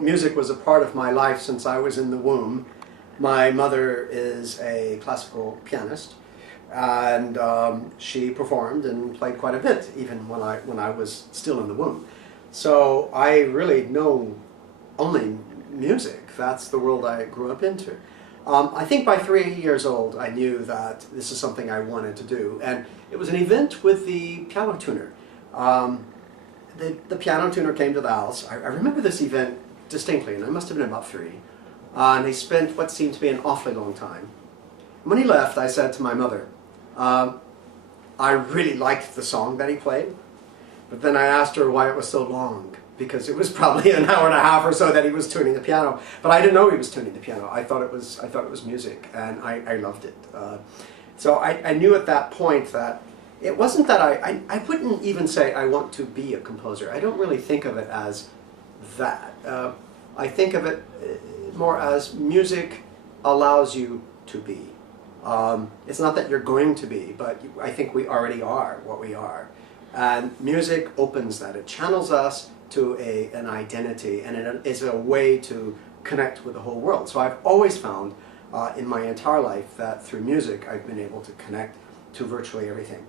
Music was a part of my life since I was in the womb. My mother is a classical pianist, and she performed and played quite a bit, even when I was still in the womb. So I really know only music. That's the world I grew up into. I think by 3 years old I knew that this is something I wanted to do, and it was an event with the piano tuner. The piano tuner came to the house. I remember this event distinctly, and I must have been about 3. And he spent what seemed to be an awfully long time. When he left, I said to my mother, I really liked the song that he played, but then I asked her why it was so long, because it was probably an hour and a half or so that he was tuning the piano. But I didn't know he was tuning the piano. I thought it was music, and I loved it. So I knew at that point that it wasn't that I wouldn't even say I want to be a composer. I don't really think of it as that. I think of it more as music allows you to be. It's not that you're going to be, but I think we already are what we are. And music opens that. It channels us to an identity, and it is a way to connect with the whole world. So I've always found in my entire life that through music I've been able to connect to virtually everything.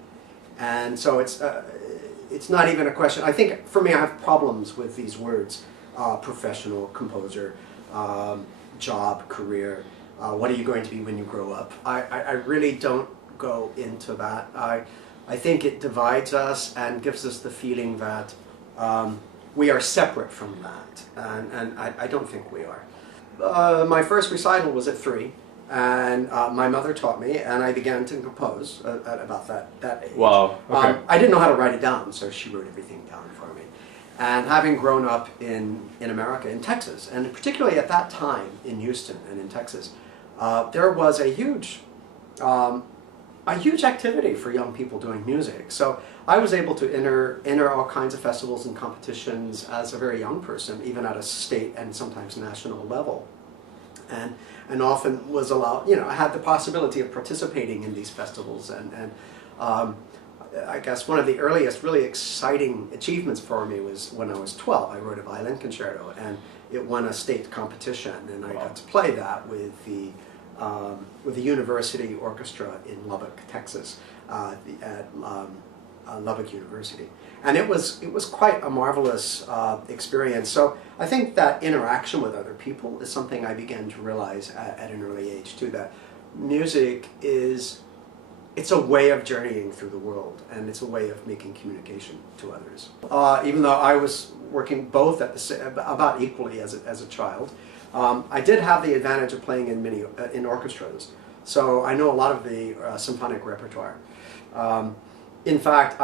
And so it's not even a question. I think for me I have problems with these words. Professional, composer, job, career, what are you going to be when you grow up? I really don't go into that. I think it divides us and gives us the feeling that we are separate from that, and I don't think we are. My first recital was at 3, and my mother taught me, and I began to compose at about that age. Wow. Okay. I didn't know how to write it down, so she wrote everything down for me. And having grown up in America, in Texas, and particularly at that time in Houston and in Texas, there was a huge activity for young people doing music. So I was able to enter all kinds of festivals and competitions as a very young person, even at a state and sometimes national level. And often was allowed, I had the possibility of participating in these festivals, and I guess one of the earliest really exciting achievements for me was when I was 12. I wrote a violin concerto, and it won a state competition, and I got to play that with the university orchestra in Lubbock, Texas, at Lubbock University, and it was quite a marvelous experience. So I think that interaction with other people is something I began to realize at an early age too. That music it's a way of journeying through the world, and it's a way of making communication to others. Even though I was working both about equally as a child, I did have the advantage of playing in orchestras, so I know a lot of the symphonic repertoire. In fact,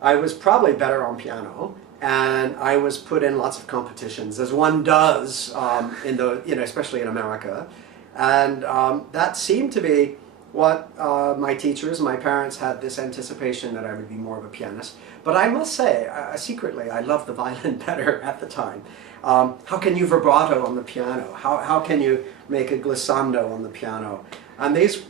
I was probably better on piano, and I was put in lots of competitions, as one does, especially in America, and that seemed to be what my teachers, my parents had this anticipation that I would be more of a pianist. But I must say, secretly, I loved the violin better at the time. How can you vibrato on the piano? How can you make a glissando on the piano? And these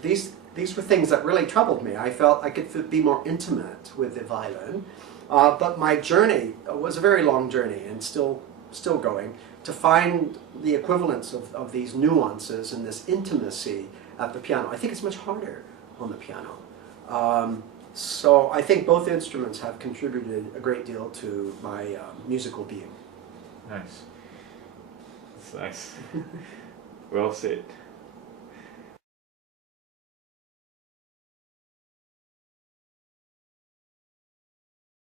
were things that really troubled me. I felt I could be more intimate with the violin. But my journey was a very long journey, and still going, to find the equivalence of these nuances and this intimacy at the piano. I think it's much harder on the piano. So I think both instruments have contributed a great deal to my musical being. Nice. That's nice. Well said.